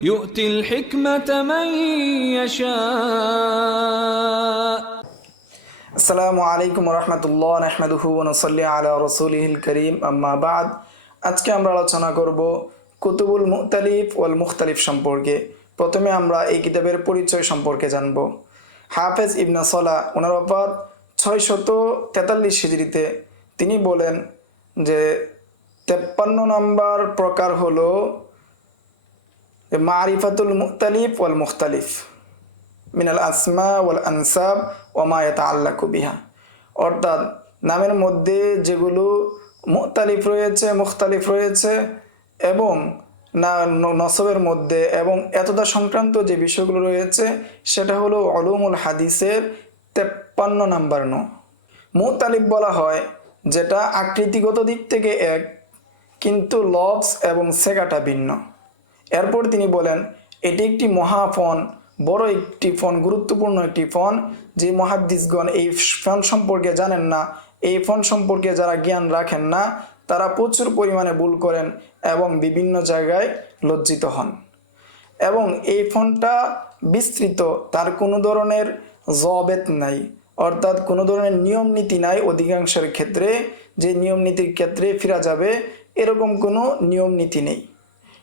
يؤتي الحكمة من يشاء আসসালামু আলাইকুম রহমতুল্লাহ নাহমাদুহু নসল্লি আলা রসুলিহিল করিম আম্মা বাদ আজকে আমরা আলোচনা করব কুতুবুল মুখতালিফ ওয়াল মুখতালিফ সম্পর্কে প্রথমে আমরা এই কিতাবের পরিচয় সম্পর্কে জানব হাফেজ ইবনা সলা ওনার অপাত ছয় শত তেতাল্লিশ হিজড়িতে তিনি বলেন যে তেপ্পান্ন নম্বর প্রকার হলো মারিফাতুল মুখতালিফ ওয়াল মুখতালিফ। মিনাল আসমা ওয়াল আনসাব ওমা আল্লাহ বিহা। অর্থাৎ নামের মধ্যে যেগুলো মুখতালিফ রয়েছে মুখতালিফ রয়েছে এবং না নসবের মধ্যে এবং এতদা সংক্রান্ত যে বিষয়গুলো রয়েছে, সেটা হলো অলুমুল হাদিসের তেপ্পান্ন নাম্বার ন। মুতালিফ বলা হয় যেটা আকৃতিগত দিক থেকে এক, কিন্তু লবস এবং সেগাটা ভিন্ন। এরপর তিনি বলেন, এটি একটি মহাফন বড় একটি ফোন, গুরুত্বপূর্ণ একটি ফোন, যে মহাদ্দিসগণ এই ফোন সম্পর্কে জানেন না। এই ফোন সম্পর্কে যারা জ্ঞান রাখেন না, তারা প্রচুর পরিমাণে ভুল করেন এবং বিভিন্ন জায়গায় লজ্জিত হন। এবং এই ফোনটা বিস্তৃত, তার কোনো ধরনের জবেত নাই। অর্থাৎ কোনো ধরনের নিয়ম নীতি নাই অধিকাংশের ক্ষেত্রে। যে নিয়ম নীতির ক্ষেত্রে ফেরা যাবে, এরকম কোনো নিয়ম নীতি নেই।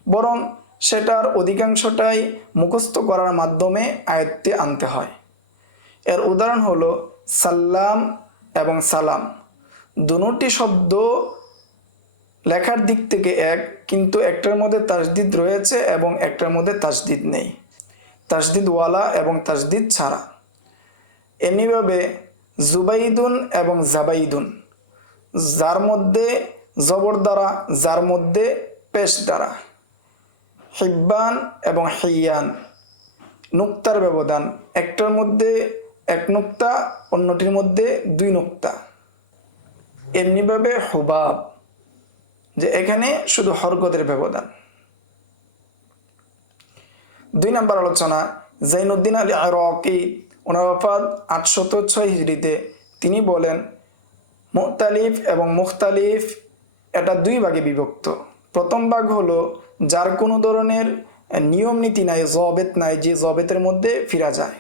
বরং সেটার অধিকাংশটাই মুখস্থ করার মাধ্যমে আয়ত্তে আনতে হয়। এর উদাহরণ হলো সাল্লাম এবং সালাম। দুটি শব্দ লেখার দিক থেকে এক, কিন্তু একটার মধ্যে তাসদিদ রয়েছে এবং একটার মধ্যে তাসদিদ নেই। তাসদিদ ওয়ালা এবং তাসদিদ ছাড়া। এমনিভাবে জুবাইদুন এবং জাবাইদুন, যার মধ্যে জবর দ্বারা, যার মধ্যে পেশ দ্বারা। হিব্বান এবং হিয়ান নুক্তার ব্যবধান, একটার মধ্যে এক নুক্তা, অন্যটির মধ্যে দুই নুক্তা। এমনিভাবে হুবাব, যে এখানে শুধু হরকতের ব্যবধান। দুই নম্বর আলোচনা, জাইনুদ্দিন আলী আরকি ওনার ওফাদ আটশত ছয় হিজড়িতে তিনি বলেন, মুখতালিফ এবং মুখতালিফ এটা দুই ভাগে বিভক্ত। প্রথম ভাগ হলো, যার কোনো ধরনের নিয়ম নীতি নাই, জবেত নাই, যে জবেতের মধ্যে ফিরা যায়।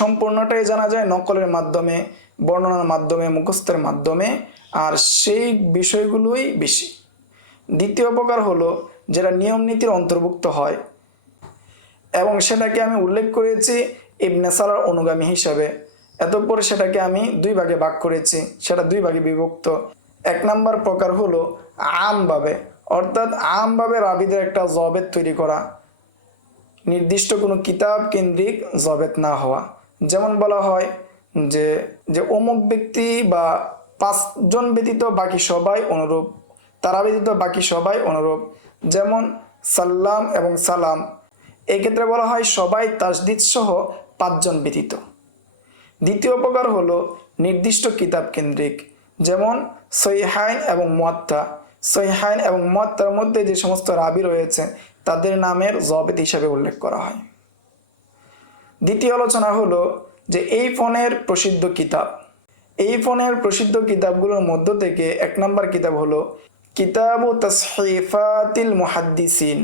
সম্পূর্ণটাই জানা যায় নকলের মাধ্যমে, বর্ণনার মাধ্যমে, মুখস্থের মাধ্যমে, আর সেই বিষয়গুলোই বেশি। দ্বিতীয় প্রকার হলো, যেটা নিয়ম নীতির অন্তর্ভুক্ত হয়, এবং সেটাকে আমি উল্লেখ করেছি ইবনে সালার অনুগামী হিসাবে। এতপর সেটাকে আমি দুই ভাগে ভাগ করেছি, সেটা দুই ভাগে বিভক্ত। এক নাম্বার প্রকার হলো আমভাবে অর্থাৎ আমভাবে রাবিদের একটা জবেদ তৈরি করা, নির্দিষ্ট কোনো কিতাব কেন্দ্রিক জবেত না হওয়া। যেমন বলা হয় যে যে অমুক ব্যক্তি বা পাঁচজন ব্যতীত বাকি সবাই অনুরূপ, তারা ব্যতীত বাকি সবাই অনুরূপ। যেমন সাল্লাম এবং সালাম, এক্ষেত্রে বলা হয় সবাই তাসদিদ সহ পাঁচজন ব্যতীত। দ্বিতীয় প্রকার হলো নির্দিষ্ট কিতাব কেন্দ্রিক, যেমন সৈহাইন এবং মোয়াত্তা। সৈহাইন এবং মোয়াত্তার মধ্যে যে সমস্ত রাবি রয়েছে, তাদের নামের জবেদ হিসাবে উল্লেখ করা হয়। দ্বিতীয় আলোচনা হলো যে এই ফোনের প্রসিদ্ধ কিতাব। এই ফোনের প্রসিদ্ধ কিতাবগুলোর মধ্য থেকে এক নম্বর কিতাব হলো কিতাবু তসহিফাতিল মুহাদ্দিসিন।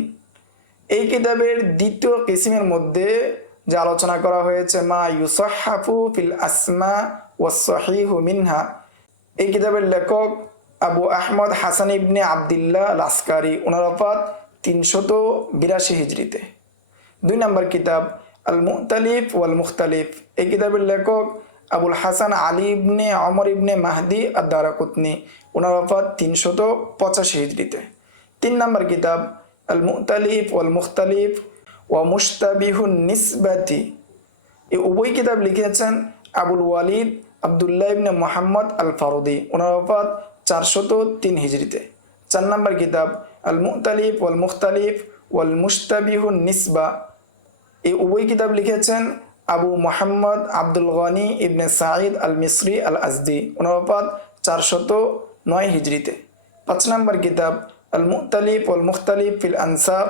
এই কিতাবের দ্বিতীয় কিসিমের মধ্যে যে আলোচনা করা হয়েছে, মা ইউসহাফু ফিল আসমা ওয়াসহিহু মিনহা, এই কিতাবের লেখক আবু আহমদ হাসান ইবনে আবদুল্লাহ লাস্কারি ওনার অফাত তিনশত বিরাশি হিজড়িতে। দুই নম্বর কিতাব আল মুতালিফ ওয়াল মুখতালিফ এই কিতাবের লেখক আবুল হাসান আলী ইবনে অমর ইবনে মাহদি আদারাকুতনি ওনার অফাত তিনশত পঁচাশি হিজড়িতে। তিন নম্বর কিতাব আল মুতালিফ ওয়াল মুখতালিফ ওয়া মুস্তাবিহুন নিসবাতি। এই উভয় কিতাব লিখেছেন আবুল ওয়ালিদ আবদুল্লাহ ইবনে মোহাম্মদ আল ফারুদি ওনার ওফাত চারশত তিন হিজড়িতে। চার নম্বর কিতাব আল মুতালিফ ওয়াল মুখতালিফ ওয়াল মুস্তাবিহুন নিসবা। এই উভয় কিতাব লিখেছেন আবু মোহাম্মদ আব্দুল গনি ইবনে সাঈদ আল মিসরি আল আজদি ওফাত চারশত নয় হিজড়িতে। পাঁচ নম্বর কিতাব আল মুতালিফ ওয়াল মুখতালিফ ফিল আনসাব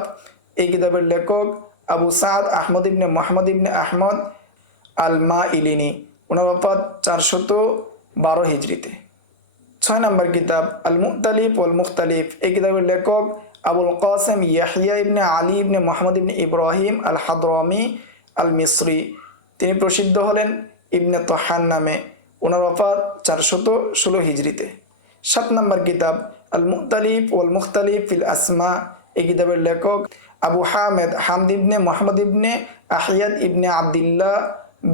এই কিতাবের লেখক আবু সাদ আহমদ ইবনে মোহাম্মদ ইবনে আহমদ আল মা ইলিনি ওনার চারশত বারো হিজড়িতে। ছয় নম্বর কিতাব আল মুতালিফ ওয়াল মুখতালিফ এই কিতাবের লেখক Abul Qasim Yahya ibn Ali ibn Muhammad ibn Ibrahim al Hadrami al Misri তিনি প্রসিদ্ধ হলেন ইবনে তোহান নামে। ওনার অফার চারশত ষোলো হিজড়িতে সাত নম্বর কিতাব আল মুখতালিফ ওয়াল মুখতালিফ ফিল আসমা। এই কিতাবের লেখক আবু হামেদ হামদ ইবনে মোহাম্মদ ইবনে আহিয়াদ ইবনে আবদুল্লাহ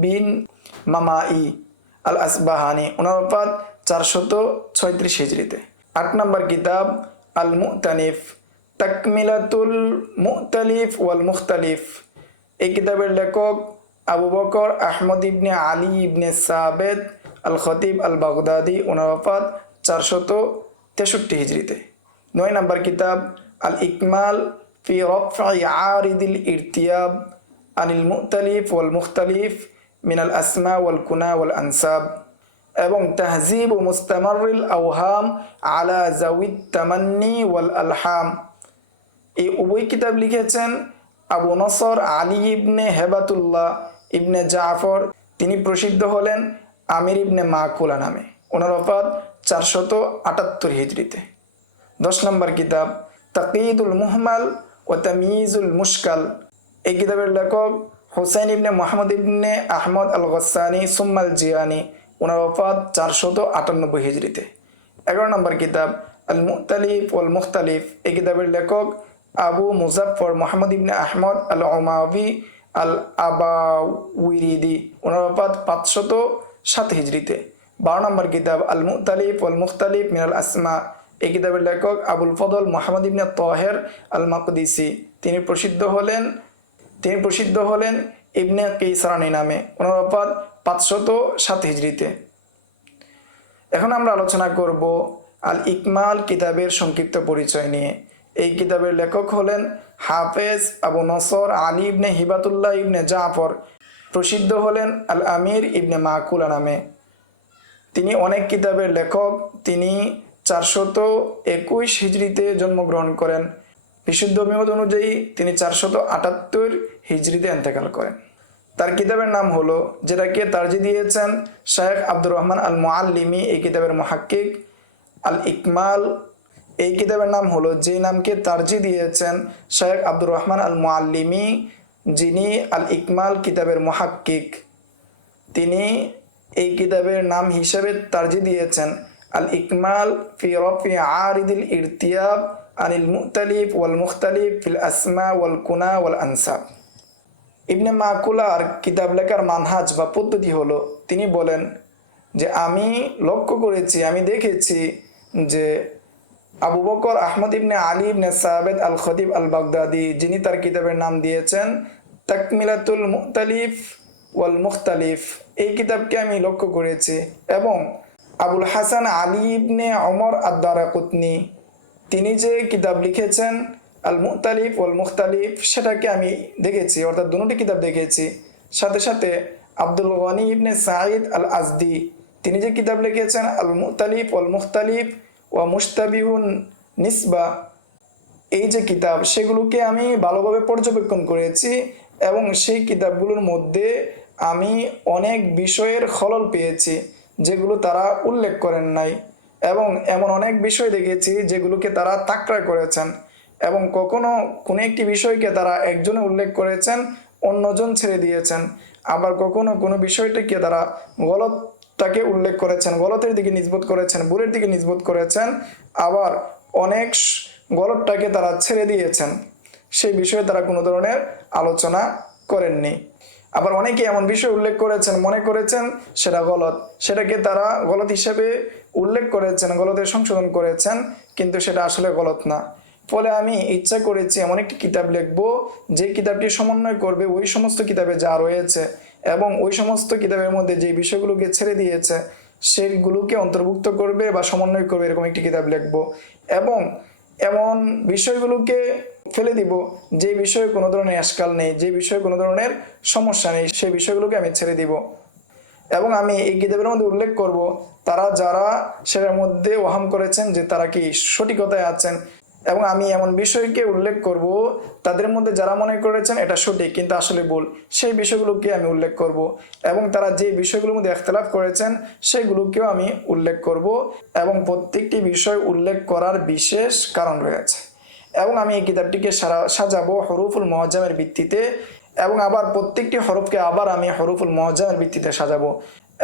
বিন মামাই আল আসবাহানি ওনার অফাত চারশত ছয়ত্রিশ হিজড়িতে। আট নম্বর কিতাব আল মুতানিফ তাকমিলাতুল মুতালিফ ওয়াল মুখতালিফ। এই কিতাবের লেখক আবু বকর আহমদ ইবনে আলী ইবনে সাবেদ আল খতিব আল বাগদাদি ওনার ওফাত চারশত তেষট্টি হিজড়িতে। নয় নম্বর কিতাব আল ইকমাল ফি রফাই আরিদিল ইরতিয়াব। আনিল মুতালিফ ওয়াল মুখতালিফ মিনাল আসমা ওয়াল কুনা ওয়াল আনসাব। এবং তাহজিব ও মুস্তামারিল আওহাম আলা জাউদ তামান্নি ওয়াল আলহাম। এই উভয় কিতাব লিখেছেন আবু নসর আলী ইবনে হেবাতুল্লাহ ইবনে জাফর। তিনি প্রসিদ্ধ হলেন আমির ইবনে মা মাকুলা নামে। ওনার অপাদ চারশত আটাত্তর হিজড়িতে। দশ নম্বর কিতাব, তাকিদুল মুহমাল ও তামিজুল মুশকাল। এই কিতাবের লেখক হোসেন ইবনে মোহাম্মদ ইবনে আহমদ আল গসানি সুম্মাল জিয়ানি। ওনার ওফাত চারশত আটানব্বই হিজড়িতে। এগারো নম্বর কিতাব আল মুতালিফ ওয়াল মুখতালিফ এই কিতাবের লেখক আবু মুজাফর মোহাম্মদ ইবনে আহমদ আল ওমাবি আল আবাউরিদি ওনার ওফাত পাঁচশত সাত হিজড়িতে। বারো নম্বর কিতাব আল মুতালিফ ওয়াল মুখতালিফ মিনাল আসমা। এই কিতাবের লেখক আবুল ফদল মোহাম্মদ ইবনে তহের আল মাকদিসি তিনি প্রসিদ্ধ হলেন, তিনি প্রসিদ্ধ হলেন ইবনে কেইসারানি নামে। ওনার অপাত পাঁচশত সাত হিজড়িতে। এখন আমরা আলোচনা করব আল ইকমাল কিতাবের সংক্ষিপ্ত পরিচয় নিয়ে। এই কিতাবের লেখক হলেন হাফেজ আবু নসর আলী ইবনে হিবাতুল্লাহ ইবনে জাফর। প্রসিদ্ধ হলেন আল আমির ইবনে মাকুলা নামে। তিনি অনেক কিতাবের লেখক। তিনি চারশত একুশ হিজড়িতে জন্মগ্রহণ করেন। বিশুদ্ধ অভিমত অনুযায়ী তিনি চারশত আটাত্তর হিজড়িতে এন্তেকাল করেন। তার কিতাবের নাম হলো, যেটাকে তার্জি দিয়েছেন শায়েখ আব্দুর রহমান আল মোয়াল্লিমি এই কিতাবের মহাক্কিক আল ইকমাল এই কিতাবের নাম হলো, যে নামকে তার্জি দিয়েছেন শায়েখ আব্দুর রহমান আল মোয়াল্লিমি যিনি আল ইকমাল কিতাবের মহাক্কিক। তিনি এই কিতাবের নাম হিসেবে তার্জি দিয়েছেন আল ইকমাল ফি রফি আরিদিল ইরতিয়াব আনিল মুতালিফ ওয়াল মুখতালিফ ফিল আসমা ওয়াল কুনা ওয়াল আনসাব। ইবনে মাকুলার কিতাব লেখার মানহাজ বা পদ্ধতি হলো, তিনি বলেন যে আমি লক্ষ্য করেছি, আমি দেখেছি যে আবু বকর আহমদ ইবনে আলী ইবনে সাবেদ আল খদিব আল বাগদাদি যিনি তার কিতাবের নাম দিয়েছেন, তাকমিলাতুল মুতালিফ ওয়াল মুখতালিফ। এই কিতাবকে আমি লক্ষ্য করেছি এবং আবুল হাসান আলী ইবনে অমর আদারা কুতনি তিনি যে কিতাব লিখেছেন আল মুতালিফ ওয়াল মুখতালিফ সেটাকে আমি দেখেছি, অর্থাৎ দুটি কিতাব দেখেছি। সাথে সাথে আব্দুল গনি ইবনে সাঈদ আল আজদি তিনি যে কিতাব লিখেছেন আল মুতালিফ ওয়াল মুখতালিফ ওয়া মুস্তাবিহুন নিসবা, এই যে কিতাব, সেগুলোকে আমি ভালোভাবে পর্যবেক্ষণ করেছি এবং সেই কিতাবগুলোর মধ্যে আমি অনেক বিষয়ের খলল পেয়েছি, যেগুলো তারা উল্লেখ করেন নাই। এবং এমন অনেক বিষয় দেখেছি যেগুলোকে তারা তাকড়া করেছেন। এবং কখনো কোনো একটি বিষয়কে তারা একজনে উল্লেখ করেছেন, অন্যজন ছেড়ে দিয়েছেন। আবার কখনো কোনো বিষয়টিকে তারা গলতটাকে উল্লেখ করেছেন, গলতের দিকে নিজবোধ করেছেন ভুলের দিকে নিজবোধ করেছেন। আবার অনেক গলতটাকে তারা ছেড়ে দিয়েছেন। সেই বিষয়ে তারা কোনো ধরনের আলোচনা করেননি। আবার অনেকে এমন বিষয় উল্লেখ করেছেন, মনে করেছেন সেটা গলত। সেটাকে তারা গলত হিসেবে উল্লেখ করেছেন গলতের সংশোধন করেছেন, কিন্তু সেটা আসলে গলত না। ফলে আমি ইচ্ছা করেছি এমন একটি কিতাব লিখব, যে কিতাবটি সমন্বয় করবে ওই সমস্ত কিতাবে যা রয়েছে এবং ওই সমস্ত কিতাবের মধ্যে যে বিষয়গুলোকে ছেড়ে দিয়েছে, সেগুলোকে অন্তর্ভুক্ত করবে বা সমন্বয় করবে এরকম একটি কিতাব লিখব এবং এমন বিষয়গুলোকে ফেলে দিব, যে বিষয়ে কোনো ধরনের আশকাল নেই, যে বিষয়ে কোনো ধরনের সমস্যা নেই সেই বিষয়গুলোকে আমি ছেড়ে দিব। এবং আমি এই কিতাবের মধ্যে উল্লেখ করব, তারা যারা সেটার মধ্যে ওহাম করেছেন যে তারা কি সঠিকতায় আছেন এবং আমি এমন বিষয়কে উল্লেখ করব, তাদের মধ্যে যারা মনে করেছেন এটা সঠিক কিন্তু আসলে ভুল, সেই বিষয়গুলোকে আমি উল্লেখ করব এবং তারা যে বিষয়গুলোর মধ্যে একতলাফ করেছেন সেগুলোকেও আমি উল্লেখ করব এবং প্রত্যেকটি বিষয় উল্লেখ করার বিশেষ কারণ রয়েছে। এবং আমি এই কিতাবটিকে সাজাবো হরুফুল মহজামের ভিত্তিতে এবং আবার প্রত্যেকটি হরফকে আবার আমি হরুফুল মহজামের ভিত্তিতে সাজাবো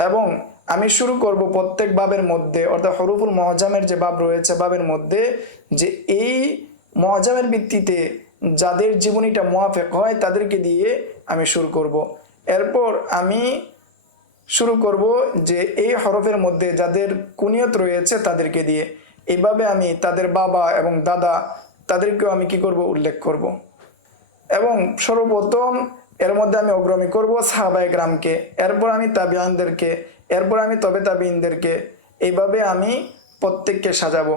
এবং আমি শুরু করব প্রত্যেক বাবের মধ্যে, অর্থাৎ হরুফুল মহজামের যে বাব রয়েছে, বাবের মধ্যে যে এই মহজামের ভিত্তিতে যাদের জীবনীটা মোয়াফেক হয়, তাদেরকে দিয়ে আমি শুরু করব। এরপর আমি শুরু করব যে এই হরফের মধ্যে যাদের কুনিয়ত রয়েছে, তাদেরকে দিয়ে। এইভাবে আমি তাদের বাবা এবং দাদা, তাদেরকেও আমি কি করব? উল্লেখ করব। এবং সর্বপ্রথম এর মধ্যে আমি অগ্রমী করব সাহাবায়ে গ্রামকে। এরপর আমি তাবিয়ানদেরকে এরপর আমি তবে তাবিনদেরকে এইভাবে আমি প্রত্যেককে সাজাবো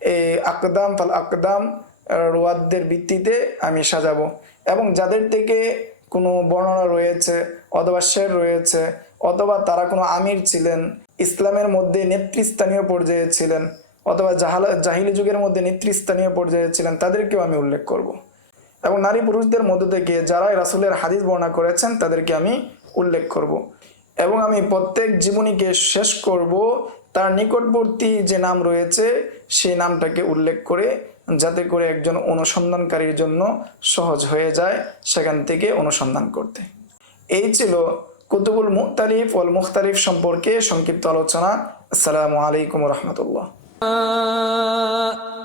এই আকদাম ফাল আকদাম রোয়াদদের ভিত্তিতে আমি সাজাবো এবং যাদের থেকে কোনো বর্ণনা রয়েছে, অথবা শের রয়েছে, অথবা তারা কোনো আমির ছিলেন, ইসলামের মধ্যে নেতৃস্থানীয় পর্যায়ে ছিলেন, অথবা জাহালা, জাহিলি যুগের মধ্যে নেতৃস্থানীয় পর্যায়ে ছিলেন, তাদেরকেও আমি উল্লেখ করব। এবং নারী পুরুষদের মধ্য থেকে যারা রাসুলের হাদিস বর্ণনা করেছেন, তাদেরকে আমি উল্লেখ করব। এবং আমি প্রত্যেক জীবনীকে শেষ করব তার নিকটবর্তী যে নাম রয়েছে, সেই নামটাকে উল্লেখ করে যাতে করে একজন অনুসন্ধানকারীর জন্য সহজ হয়ে যায় সেখান থেকে অনুসন্ধান করতে। এই ছিল কুতুবুল মুখতারিফ ওয়াল মুখতারিফ সম্পর্কে সংক্ষিপ্ত আলোচনা। আসসালামু আলাইকুম রহমতুল্লাহ।